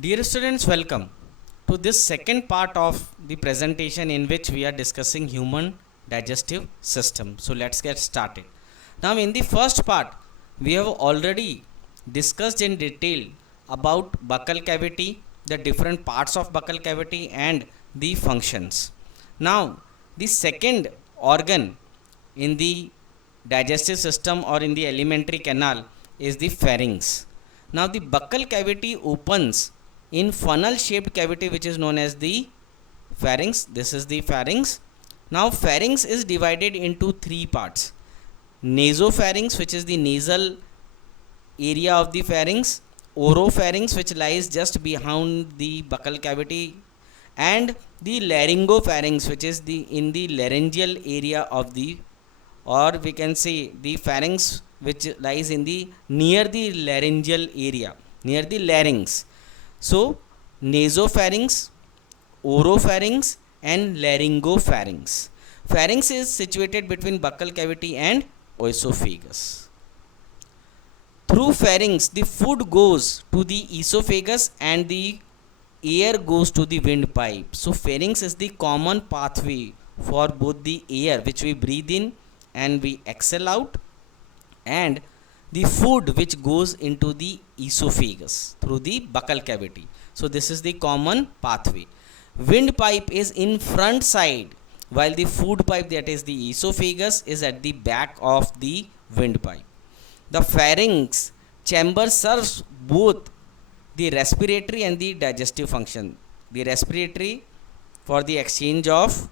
Dear students, welcome to this second part of the presentation in which we are discussing human digestive system. So let's get started. Now in the first part, we have already discussed in detail about buccal cavity, the different parts of buccal cavity and the functions. Now the second organ in the digestive system or in the alimentary canal is the pharynx. Now the buccal cavity opens in funnel shaped cavity which is known as the pharynx. This is the pharynx. Now pharynx is divided into three parts: nasopharynx, which is the nasal area of the pharynx; oropharynx, which lies just behind the buccal cavity; and the laryngopharynx, which is the in the laryngeal area of the, or we can say the pharynx, which lies in the near the laryngeal area, near the larynx. So nasopharynx, oropharynx and laryngopharynx. Pharynx is situated between buccal cavity and esophagus. Through pharynx, the food goes to the esophagus and the air goes to the windpipe. So pharynx is the common pathway for both the air which we breathe in and we exhale out, and the food which goes into the esophagus through the buccal cavity. So this is the common pathway. Windpipe is in front side, while the food pipe, that is the esophagus, is at the back of the windpipe. The pharynx chamber serves both the respiratory and the digestive function. The respiratory for the exchange of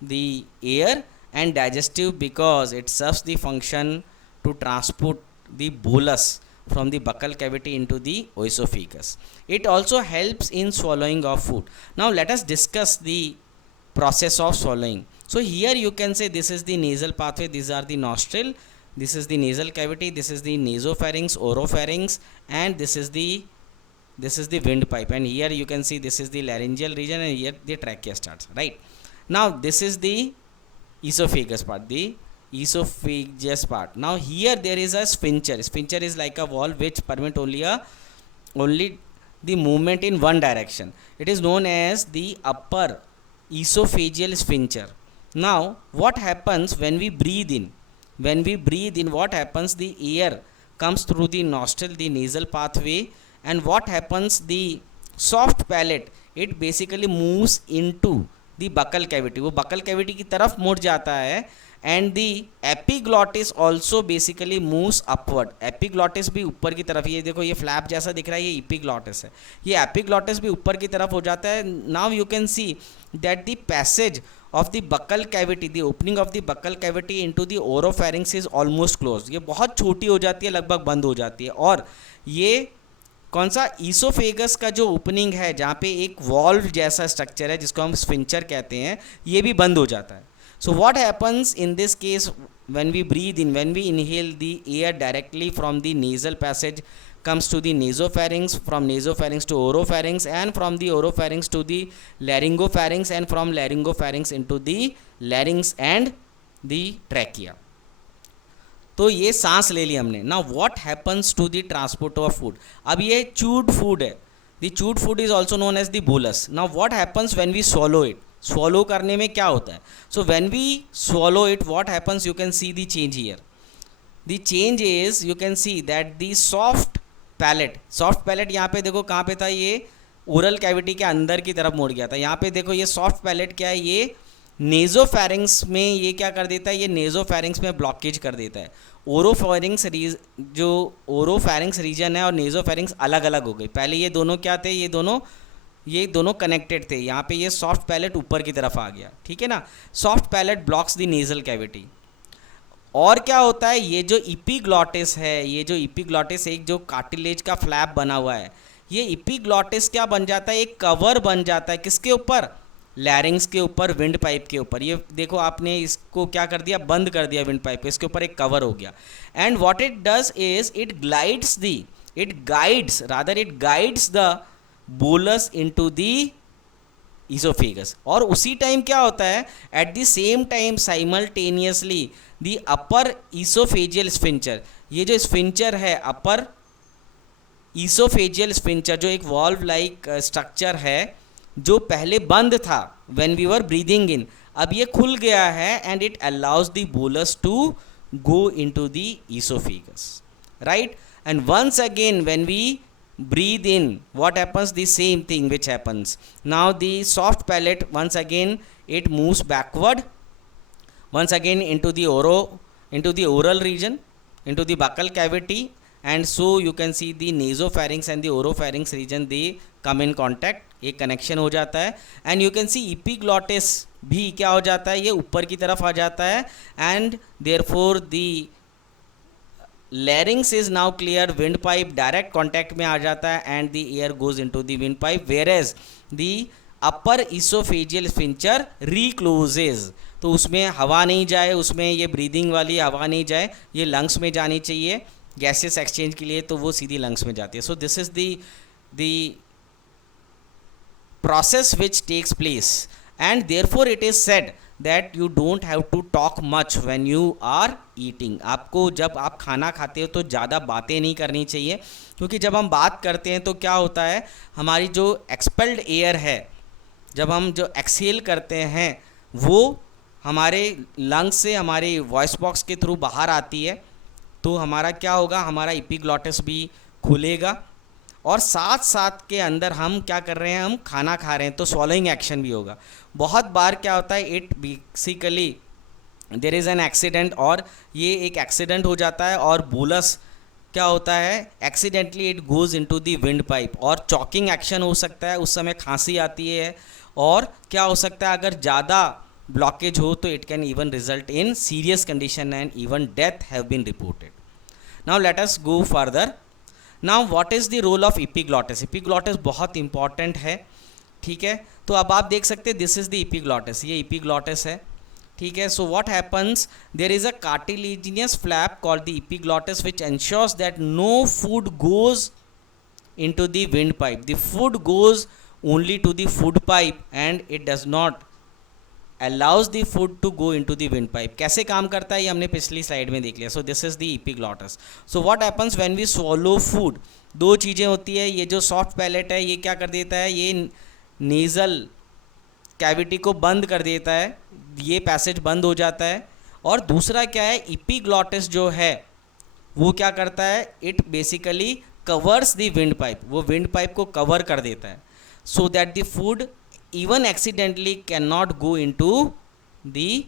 the air, and digestive because it serves the function to transport the bolus from the buccal cavity into the esophagus. It also helps in swallowing of food. Now let us discuss the process of swallowing. So here you can say this is the nasal pathway, these are the nostril, this is the nasal cavity, this is the nasopharynx, oropharynx, and this is the windpipe, and here you can see this is the laryngeal region, and here the trachea starts, right? Now this is the esophagus part, the esophageous part. Now here there is a sphincter. Sphincter is like a wall which permit only the movement in one direction. It is known as the upper esophageal sphincter. Now what happens when we breathe in? When we breathe in, what happens? The air comes through the nostril, the nasal pathway, and what happens? The soft palate, it basically moves into the buccal cavity. वो buccal cavity की तरफ मुड़ जाता है, and the epiglottis also basically moves upward. Epiglottis भी ऊपर की तरफ, ये देखो ये flap जैसा दिख रहा है, ये epiglottis है, ये epiglottis भी ऊपर की तरफ हो जाता है. Now you can see that the passage of the buccal cavity, the opening of the buccal cavity into the oropharynx is almost closed. ये बहुत छोटी हो जाती है, लगभग बंद हो जाती है, और ये कौन सा ईसोफेगस का जो ओपनिंग है जहाँ पे एक वॉल्व जैसा स्ट्रक्चर है जिसको हम स्फिंक्टर कहते हैं, ये भी बंद हो जाता है. So what happens in this case when we breathe in, when we inhale the air directly from the nasal passage comes to the nasopharynx, from nasopharynx to oropharynx, and from the oropharynx to the laryngopharynx, and from laryngopharynx into the larynx and the trachea. तो ये सांस ले ली हमने. Now what happens to the transport of food? अब ये chewed food है, the chewed food is also known as the bolus. Now what happens when we swallow it? swallow करने में क्या होता है? So when we swallow it, what happens? You can see the change here. The change is, you can see that the soft palate यहाँ पे देखो कहाँ पे था, ये ओरल कैविटी के अंदर की तरफ मुड़ गया था. यहाँ पे देखो ये सॉफ्ट पैलेट क्या है, ये नेजोफैरिंक्स में ये क्या कर देता है, ये नेजोफैरिंक्स में ब्लॉकेज कर देता है. ओरोफैरिंक्स जो ओरोफैरिंक्स रीजन है और नेजोफैरिंक्स अलग अलग हो गई. पहले ये दोनों क्या थे, ये दोनों कनेक्टेड थे. यहाँ पे ये सॉफ्ट पैलेट ऊपर की तरफ आ गया, ठीक है ना. Soft palate blocks the nasal cavity. और क्या होता है, ये जो इपीग्लॉटिस है, ये जो इपीग्लॉटिस एक जो कार्टिलेज का फ्लैप बना हुआ है, ये इपीग्लॉटिस क्या बन जाता है, एक कवर बन जाता है. किसके ऊपर? लैरिंग्स के ऊपर, विंड पाइप के ऊपर. ये देखो आपने इसको क्या कर दिया, बंद कर दिया विंड पाइप, इसके ऊपर एक कवर हो गया. And what it does is it guides the bolus into the oesophagus. और उसी टाइम क्या होता है, at the same time simultaneously the upper oesophageal sphincter, ये जो स्फिंक्टर है अपर ईसोफेजियल स्फिंक्टर जो एक वॉल्व लाइक स्ट्रक्चर है जो पहले बंद था when we were breathing in, अब ये खुल गया है and it allows the bolus to go into the esophagus, right? And once again when we breathe in, what happens? The same thing which happens. Now the soft palate, once again it moves backward once again into the oral region, into the buccal cavity, and so you can see the nasopharynx and the oropharynx region, they come in contact, एक connection हो जाता है. And you can see epiglottis भी क्या हो जाता है, ये ऊपर की तरफ आ जाता है. And therefore the larynx is now clear, windpipe direct contact में आ जाता है and the air goes into the windpipe, whereas the upper oesophageal sphincter recloses. तो उसमें हवा नहीं जाए, उसमें ये ब्रीदिंग वाली हवा नहीं जाए, ये लंग्स में जानी चाहिए गैसेस एक्सचेंज के लिए, तो वो सीधी लंग्स में जाती है. सो this is the process which takes place, and therefore it is said that you don't have to talk much when you are eating. आपको जब आप खाना खाते हो तो ज़्यादा बातें नहीं करनी चाहिए, क्योंकि जब हम बात करते हैं तो क्या होता है, हमारी जो एक्सपेल्ड एयर है, जब हम जो एक्सहेल करते हैं वो हमारे लंग्स से हमारे वॉइस बॉक्स के थ्रू बाहर आती है, तो हमारा क्या होगा, हमारा एपिग्लॉटिस भी खुलेगा और साथ साथ के अंदर हम क्या कर रहे हैं, हम खाना खा रहे हैं तो स्वॉलोइंग एक्शन भी होगा. बहुत बार क्या होता है, it basically there is an accident, और ये एक एक्सीडेंट हो जाता है और बोलस क्या होता है, accidentally it goes into the wind pipe और चॉकिंग एक्शन हो सकता है, उस समय खांसी आती है. और क्या हो सकता है, अगर ज़्यादा ब्लॉकेज हो तो it can even result in serious condition and even death have been reported. Now let us go further. Now what is the role of epiglottis. Epiglottis बहुत इंपॉर्टेंट है, ठीक है. तो अब आप देख सकते हैं दिस इज़ द एपिग्लॉटिस, ये एपिग्लॉटिस है, ठीक है. So what happens, there is a cartilaginous flap called the epiglottis which ensures that no food goes into the wind pipe. The food goes only to the food pipe and it does not allows the food to go into the windpipe. कैसे काम करता है ये हमने पिछली slide में देख लिया. So this is the epiglottis. So what happens when we swallow food, दो चीज़ें होती है, ये जो सॉफ्ट पैलेट है ये क्या कर देता है, ये नेज़ल कैविटी को बंद कर देता है, ये पैसेज बंद हो जाता है. और दूसरा क्या है, epiglottis जो है वो क्या करता है, it basically covers the wind pipe, वो विंड पाइप को कवर कर देता है, so that the food even accidentally cannot go into the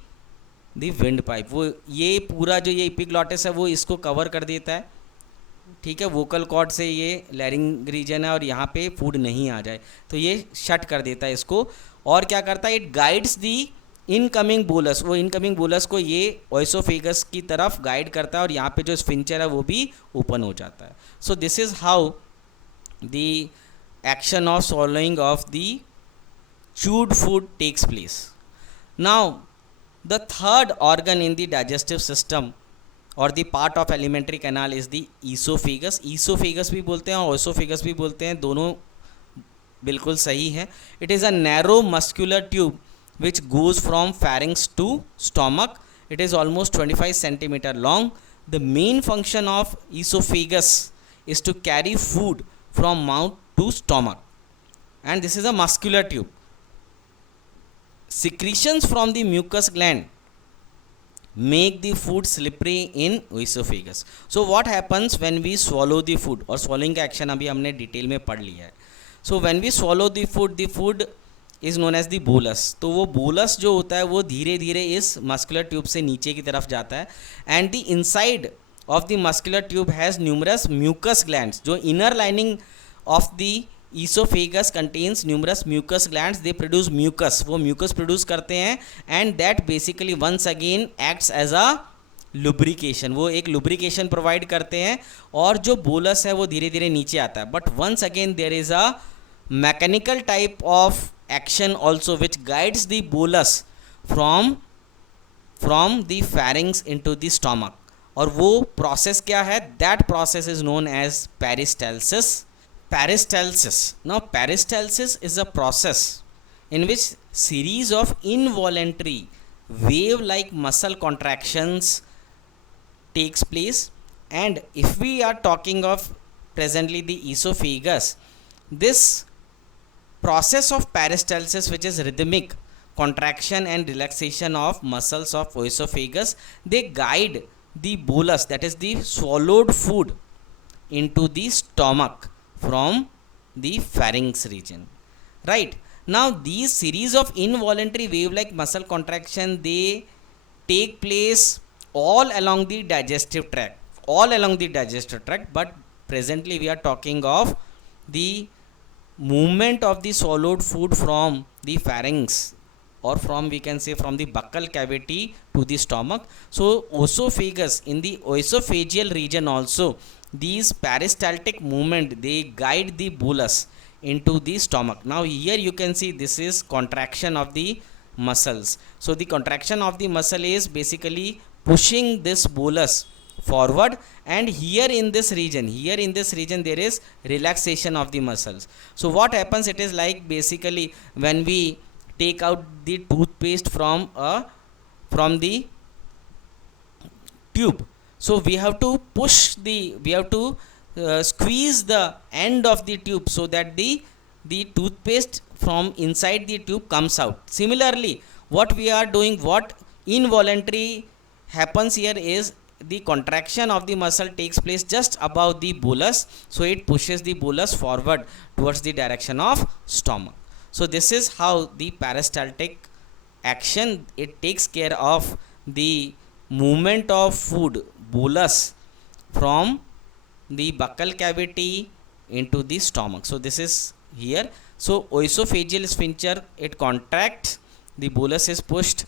wind pipe. वो ये पूरा जो ये एपिग्लॉटिस है वो इसको कवर कर देता है, ठीक है. वोकल कॉर्ड से ये लैरिंग रीजन है और यहाँ पे फूड नहीं आ जाए तो ये शट कर देता है इसको. और क्या करता है, it guides the incoming bolus, वो इनकमिंग बोलस को ये ओएसोफेगस की तरफ गाइड करता है और यहाँ पे जो स्फिंक्टर है वो भी ओपन हो जाता है. So this is how the action of swallowing of the chewed food takes place. Now the third organ in the digestive system or the part of alimentary canal is the esophagus. esophagus भी बोलते हैं और esophagus भी बोलते हैं, दोनों बिल्कुल सही है. It is a narrow muscular tube which goes from pharynx to stomach. It is almost 25 centimeter long. The main function of esophagus is to carry food from mouth to stomach, and this is a muscular tube. Secretions from the mucus gland make the food slippery in esophagus. So what happens when we swallow the food, और swallowing का action अभी हमने detail में पढ़ लिया है. So when we swallow the food is known as the bolus. तो वो bolus जो होता है वो धीरे धीरे इस muscular tube से नीचे की तरफ जाता है, and the inside of the muscular tube has numerous mucus glands. जो inner lining of the esophagus contains numerous mucus glands. They produce mucus, वो mucus produce करते हैं, and that basically once again acts as a lubrication. वो एक lubrication provide करते हैं और जो bolus है वो धीरे धीरे नीचे आता है. But once again there is a mechanical type of action also which guides the bolus from the pharynx into the stomach. और वो process क्या है, that process is known as peristalsis. Peristalsis. Now peristalsis is a process in which series of involuntary wave like muscle contractions takes place, and if we are talking of presently the esophagus, this process of peristalsis, which is rhythmic contraction and relaxation of muscles of esophagus, they guide the bolus, that is the swallowed food, into the stomach from the pharynx region, right? Now these series of involuntary wave like muscle contraction, they take place all along the digestive tract, but presently we are talking of the movement of the swallowed food from the pharynx, or from, we can say, from the buccal cavity to the stomach. So esophagus, in the esophageal region also, these peristaltic movement, they guide the bolus into the stomach. Now here you can see this is contraction of the muscles. So the contraction of the muscle is basically pushing this bolus forward, and here in this region there is relaxation of the muscles. So what happens, it is like basically when we take out the toothpaste from the tube, so we have to squeeze the end of the tube so that the toothpaste from inside the tube comes out. Similarly, what we are doing, what involuntary happens here is the contraction of the muscle takes place just above the bolus, so it pushes the bolus forward towards the direction of stomach. So this is how the peristaltic action, it takes care of the movement of food bolus from the buccal cavity into the stomach. So this is here. So esophageal sphincter, it contracts, the bolus is pushed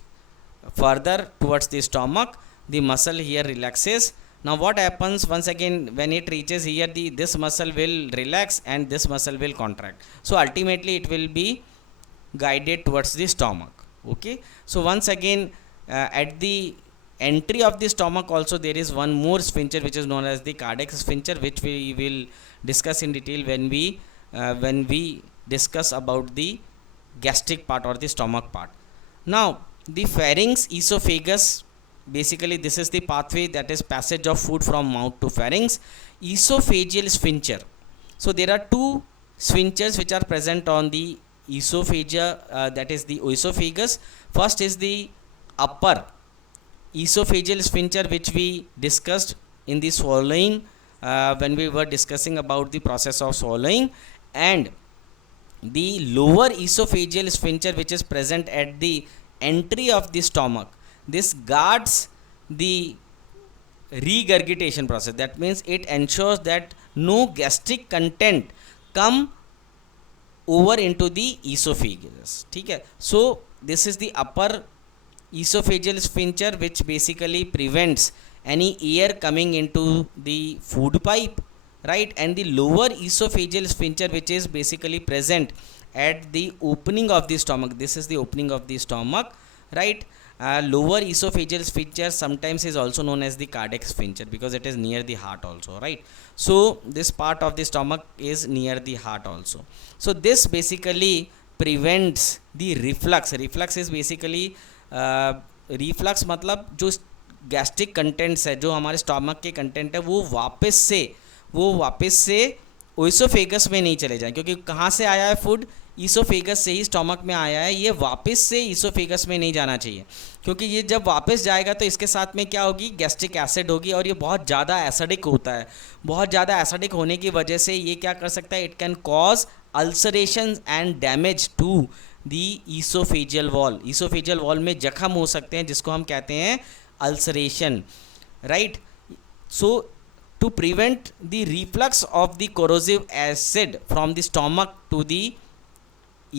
further towards the stomach, the muscle here relaxes. Now what happens, once again when it reaches here, this muscle will relax and this muscle will contract. So ultimately it will be guided towards the stomach. Okay, so once again at the entry of the stomach also there is one more sphincter which is known as the cardiac sphincter, which we will discuss in detail when we discuss about the gastric part or the stomach part. Now the pharynx esophagus, basically this is the pathway, that is passage of food from mouth to pharynx. Esophageal sphincter, so there are two sphincters which are present on the esophagia, that is the esophagus. First is the upper esophageal sphincter, which we discussed in the swallowing, when we were discussing about the process of swallowing, and the lower esophageal sphincter, which is present at the entry of the stomach. This guards the regurgitation process, that means it ensures that no gastric content come over into the esophagus. Okay, so this is the upper esophageal sphincter, which basically prevents any air coming into the food pipe, right? And the lower esophageal sphincter, which is basically present at the opening of the stomach. This is the opening of the stomach, right? Lower esophageal sphincter sometimes is also known as the cardiac sphincter because it is near the heart also, right? So this part of the stomach is near the heart also. So this basically prevents the reflux. Reflux is basically reflux मतलब जो gastric contents है, जो हमारे stomach के content है, वो वापस से ओइसोफेगस में नहीं चले जाए, क्योंकि कहाँ से आया है फूड, ईसोफेगस से ही स्टमक में आया है, ये वापस से ईसोफेगस में नहीं जाना चाहिए, क्योंकि ये जब वापस जाएगा तो इसके साथ में क्या होगी, गैस्ट्रिक एसिड होगी, और ये बहुत ज़्यादा एसिडिक होता है। बहुत ज़्यादा एसिडिक होने की वजह से ये क्या कर सकता है, it can cause ulceration and damage to the oesophageal wall. Oesophageal wall में जख्म हो सकते हैं जिसको हम कहते हैं ulceration, right. So to prevent the reflux of the corrosive acid from the stomach to the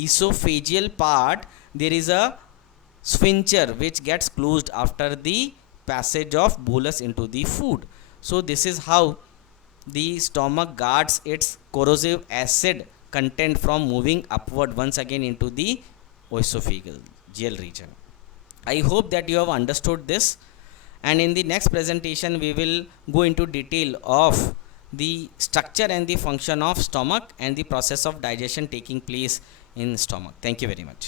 esophageal part, there is a sphincter which gets closed after the passage of bolus into the food. So this is how the stomach guards its corrosive acid content from moving upward once again into the esophageal region. I hope that you have understood this, and in the next presentation we will go into detail of the structure and the function of stomach and the process of digestion taking place in stomach. Thank you very much.